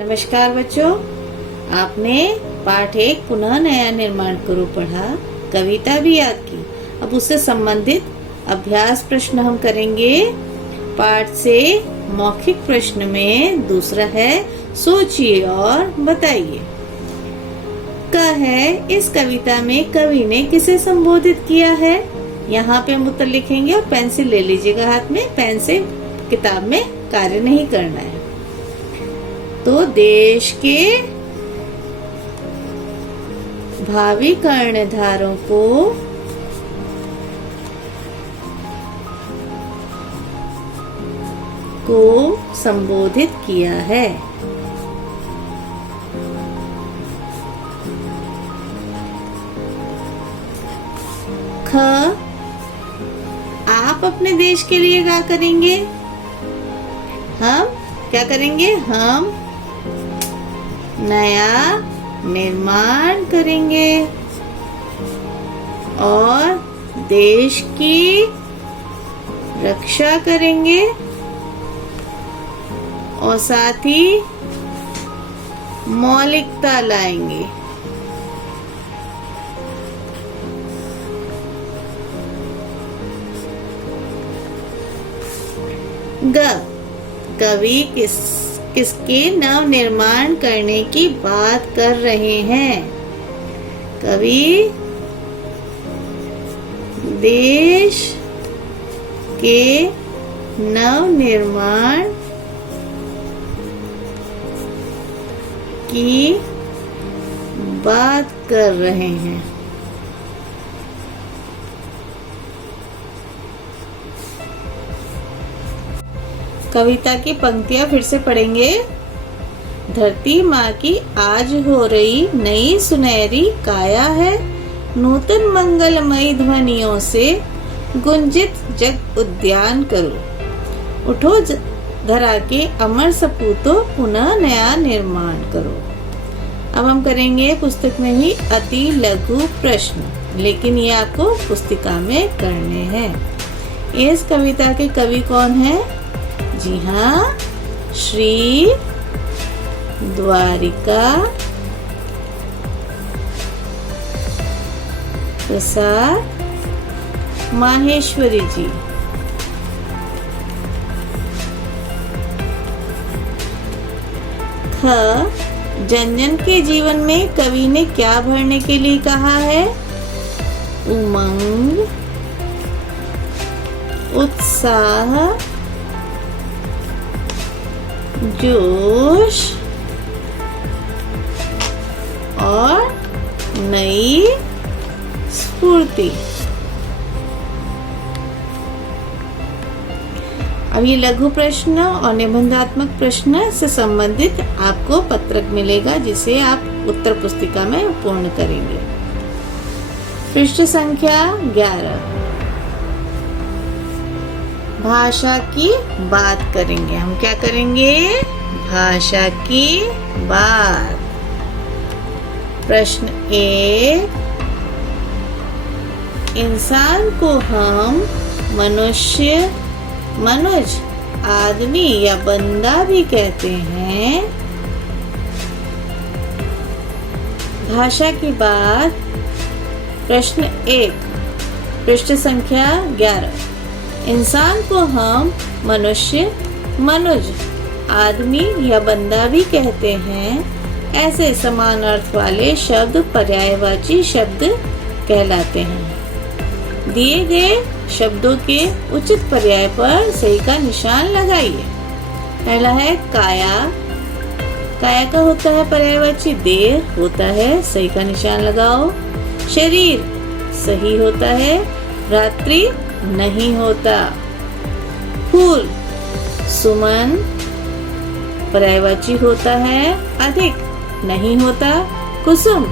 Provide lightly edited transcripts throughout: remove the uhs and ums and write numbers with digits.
नमस्कार बच्चों, आपने पाठ 1 पुनः नया निर्माण करो पढ़ा, कविता भी याद की। अब उससे संबंधित अभ्यास प्रश्न हम करेंगे। पाठ से मौखिक प्रश्न में दूसरा है, सोचिए और बताइए। क है, इस कविता में कवि ने किसे संबोधित किया है? यहाँ पे हम उत्तर लिखेंगे और पेंसिल ले लीजिएगा हाथ में। पेन से किताब में कार्य नहीं करना है। तो देश के भावी कर्णधारों को संबोधित किया है। ख, आप अपने देश के लिए क्या करेंगे? हम क्या करेंगे? हम नया निर्माण करेंगे और देश की रक्षा करेंगे और साथ ही मौलिकता लाएंगे। ग, कवि किसके नव निर्माण करने की बात कर रहे हैं? कवि देश के नव निर्माण की बात कर रहे हैं। कविता की पंक्तियां फिर से पढ़ेंगे। धरती माँ की आज हो रही नई सुनहरी काया है, नूतन मंगलमयी ध्वनियों से गुंजित जग उद्यान करो। उठो धरा के अमर सपूतों, पुनः नया निर्माण करो। अब हम करेंगे पुस्तक में ही अति लघु प्रश्न, लेकिन ये आपको पुस्तिका में करने हैं। इस कविता के कवि कौन है? जी हाँ, श्री द्वारिका प्रसाद माहेश्वरी जी। ख, जन जन के जीवन में कवि ने क्या भरने के लिए कहा है? उमंग, उत्साह, जोश और नई स्फूर्ति। अब ये लघु प्रश्न और निबंधात्मक प्रश्न से संबंधित आपको पत्रक मिलेगा, जिसे आप उत्तर पुस्तिका में पूर्ण करेंगे। पृष्ठ संख्या 11, भाषा की बात करेंगे। हम क्या करेंगे? भाषा की बात। प्रश्न 1, इंसान को हम मनुष्य, मनुज, आदमी या बंदा भी कहते हैं। भाषा की बात। प्रश्न 1, पृष्ठ संख्या 11, इंसान को हम मनुष्य, मनुज, आदमी या बंदा भी कहते हैं। ऐसे समान अर्थ वाले शब्द पर्यायवाची शब्द कहलाते हैं। दिए गए शब्दों के उचित पर्याय पर सही का निशान लगाइए। पहला है काया। काया का होता है पर्यायवाची देह, होता है, सही का निशान लगाओ। शरीर सही होता है, रात्रि नहीं होता। फूल, सुमन पर्यायवाची होता है, अधिक नहीं होता। कुसुम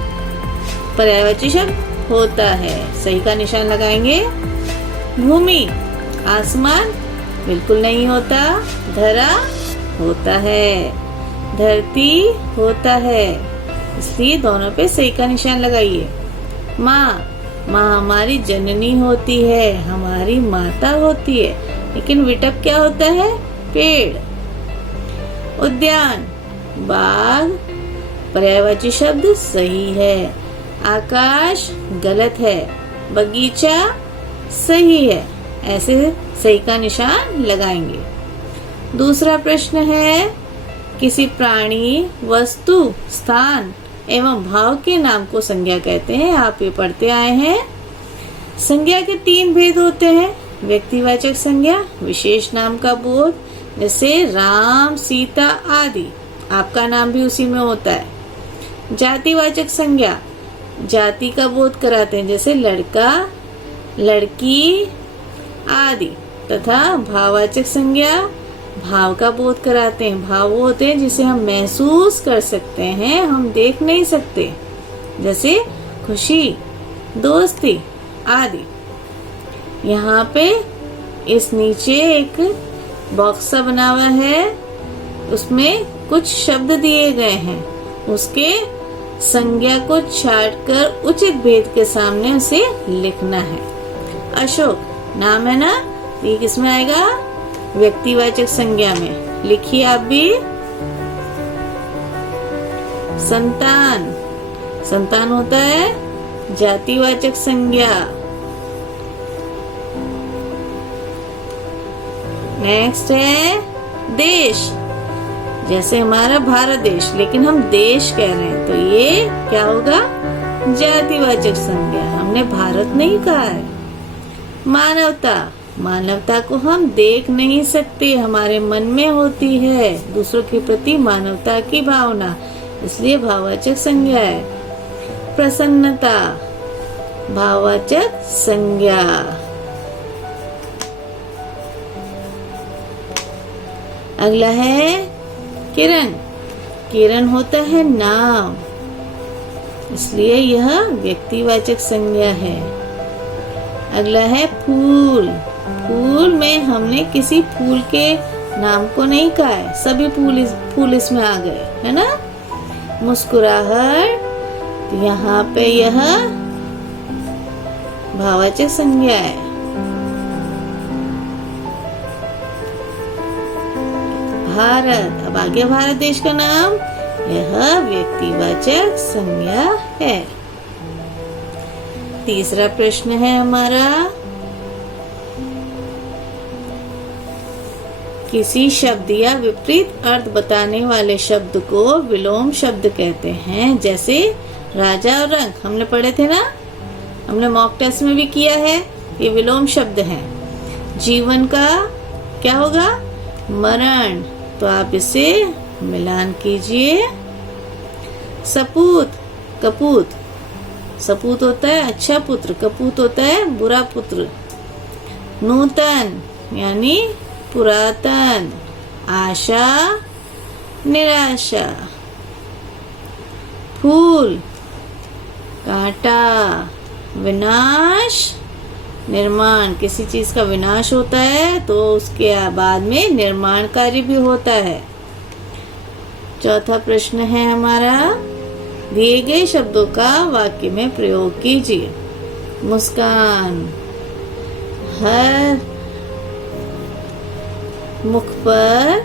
पर्यायवाची शब्द होता है, सही का निशान लगाएंगे। भूमि, आसमान बिल्कुल नहीं होता। धरा होता है, धरती होता है, इसलिए दोनों पे सही का निशान लगाइए। माँ, माँ हमारी जननी होती है, हमारी माता होती है, लेकिन विटप क्या होता है? पेड़। उद्यान, बाघ पर्यायवाची शब्द सही है। आकाश गलत है। बगीचा सही है। ऐसे सही का निशान लगाएंगे। दूसरा प्रश्न है, किसी प्राणी, वस्तु, स्थान एवं भाव के नाम को संज्ञा कहते हैं। आप ये पढ़ते आए हैं। संज्ञा के 3 भेद होते हैं। व्यक्तिवाचक संज्ञा, विशेष नाम का बोध, जैसे राम, सीता आदि। आपका नाम भी उसी में होता है। जातिवाचक संज्ञा, जाति का बोध कराते हैं, जैसे लड़का, लड़की आदि। तथा भाववाचक संज्ञा, भाव का बोध कराते हैं। भाव वो होते हैं जिसे हम महसूस कर सकते हैं, हम देख नहीं सकते, जैसे खुशी, दोस्ती आदि। यहाँ पे इस नीचे एक बॉक्स सा बना हुआ है, उसमें कुछ शब्द दिए गए हैं। उसके संज्ञा को छांटकर उचित भेद के सामने उसे लिखना है। अशोक नाम है ना, ये किसमें आएगा? व्यक्तिवाचक संज्ञा में। लिखिए आप भी। संतान, संतान होता है जातिवाचक संज्ञा। नेक्स्ट है देश, जैसे हमारा भारत देश, लेकिन हम देश कह रहे हैं तो ये क्या होगा? जातिवाचक संज्ञा। हमने भारत नहीं कहा है। मानवता, मानवता को हम देख नहीं सकते, हमारे मन में होती है दूसरों के प्रति मानवता की भावना, इसलिए भाववाचक संज्ञा है। प्रसन्नता, भाववाचक संज्ञा। अगला है किरण, किरण होता है नाम, इसलिए यह व्यक्तिवाचक संज्ञा है। अगला है फूल, फूल में हमने किसी फूल के नाम को नहीं कहा है, सभी फूल इसमें आ गए, है ना। मुस्कुराहट, यहाँ पे यह भाववाचक संज्ञा है। भारत, अब आ गया भारत देश का नाम, यह व्यक्तिवाचक संज्ञा है। तीसरा प्रश्न है हमारा, किसी शब्द या विपरीत अर्थ बताने वाले शब्द को विलोम शब्द कहते हैं। जैसे राजा और रंग हमने पढ़े थे ना, हमने मॉक टेस्ट में भी किया है, ये विलोम शब्द हैं। जीवन का क्या होगा? मरण, तो आप इसे मिलान कीजिए। सपूत, कपूत, सपूत होता है अच्छा पुत्र, कपूत होता है बुरा पुत्र। नूतन यानी पुरातन, आशा, निराशा। फूल, कांटा, विनाश, निर्माण, किसी चीज का विनाश होता है तो उसके बाद में निर्माण कार्य भी होता है। चौथा प्रश्न है हमारा, दिए गए शब्दों का वाक्य में प्रयोग कीजिए। मुस्कान, हर मुख पर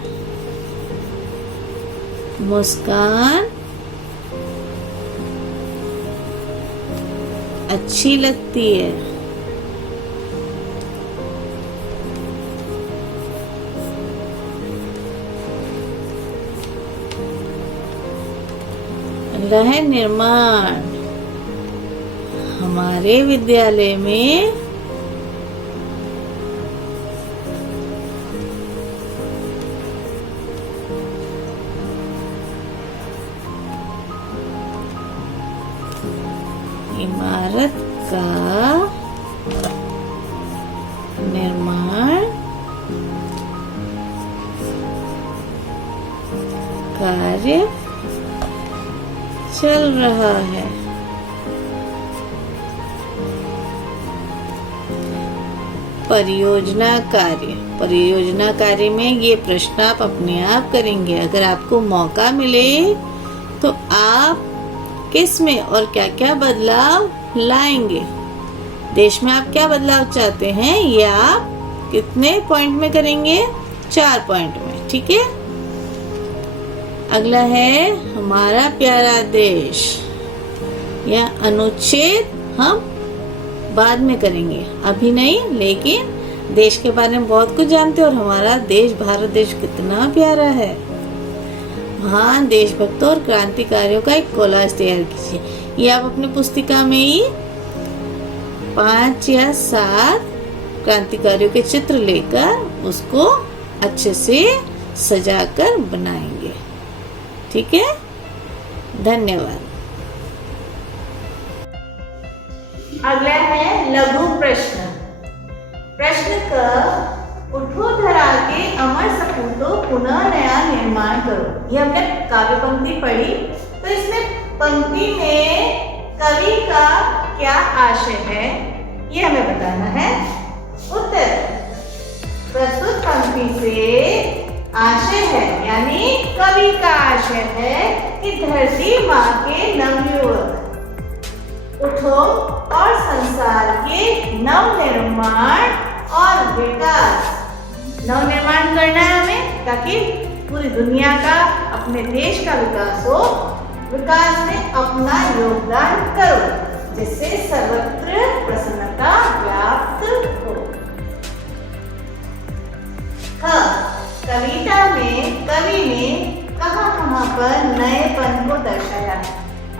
मुस्कान अच्छी लगती है। अगला है निर्माण। हमारे विद्यालय में इमारत का निर्माण कार्य चल रहा है। परियोजना कार्य, परियोजना कार्य में ये प्रश्न आप अपने आप करेंगे। अगर आपको मौका मिले तो आप किस में और क्या क्या बदलाव लाएंगे, देश में आप क्या बदलाव चाहते हैं, ये आप कितने पॉइंट में करेंगे? 4 पॉइंट में, ठीक है। अगला है हमारा प्यारा देश। यह अनुच्छेद हम बाद में करेंगे, अभी नहीं, लेकिन देश के बारे में बहुत कुछ जानते हैं और हमारा देश भारत देश कितना प्यारा है। महान देशभक्तों और क्रांतिकारियों का एक कोलाज तैयार कीजिए। ये आप अपनी पुस्तिका में ही 5 या 7 क्रांतिकारियों के चित्र लेकर उसको अच्छे से सजाकर बनाएंगे। ठीक है, धन्यवाद। अगला है लघु प्रश्न। प्रश्न क, उठो धरा के अमर सपूतों पुनः नया निर्माण करो। ये हमने काव्य पंक्ति पढ़ी, तो इसमें पंक्ति में कवि का क्या आशय है ये हमें बताना है। उत्तर, प्रस्तुत पंक्ति से आशय है, यानी कवि का आशय है कि धरती माँ के नवयुवक उठो और संसार के नवनिर्माण और विकास, नवनिर्माण करना है हमें ताकि पूरी दुनिया का, अपने देश का विकास हो। विकास में अपना योगदान करो जिससे सर्वत्र प्रसन्नता व्याप्त हो। कविता में कवि ने कहाँ पर नएपन को दर्शाया।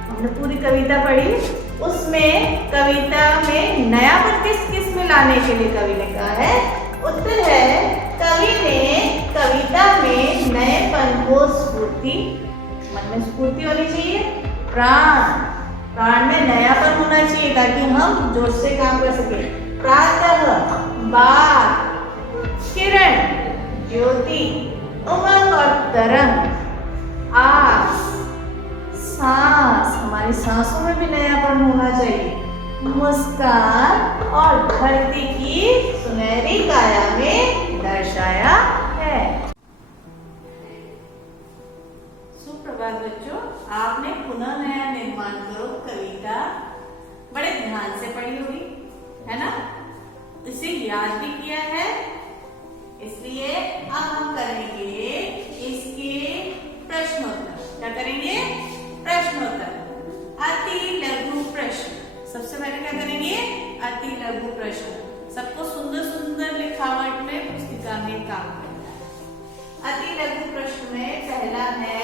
हमने पूरी कविता पढ़ी, उसमें कविता में नयापन किस में लाने के लिए कवि ने कहा है। उत्तर है, कवि ने कविता में नएपन को स्फूर्ति, मन में स्फूर्ति होनी चाहिए, प्राण में नयापन होना चाहिए ताकि हम जोश से काम कर सके। प्रातः, बार, किरण, ज्योति, उमंग और तरंग, आस, सांस, हमारी सांसों में भी नयापन होना चाहिए। मुस्कान और धरती की सुनहरी काया में दर्शाया है। सुप्रभात बच्चों, आपने पुनः नया निर्माण करो कविता बड़े ध्यान से पढ़ी होगी, है ना? इसे याद भी किया है, इसलिए अब हम करेंगे इसके प्रश्नोत्तर। क्या करेंगे? प्रश्नोत्तर। अति लघु प्रश्न। सबसे पहले क्या करेंगे? अति लघु प्रश्न। सबको सुंदर सुंदर लिखावट में पुस्तिका में काम करना है। अति लघु प्रश्न में पहला है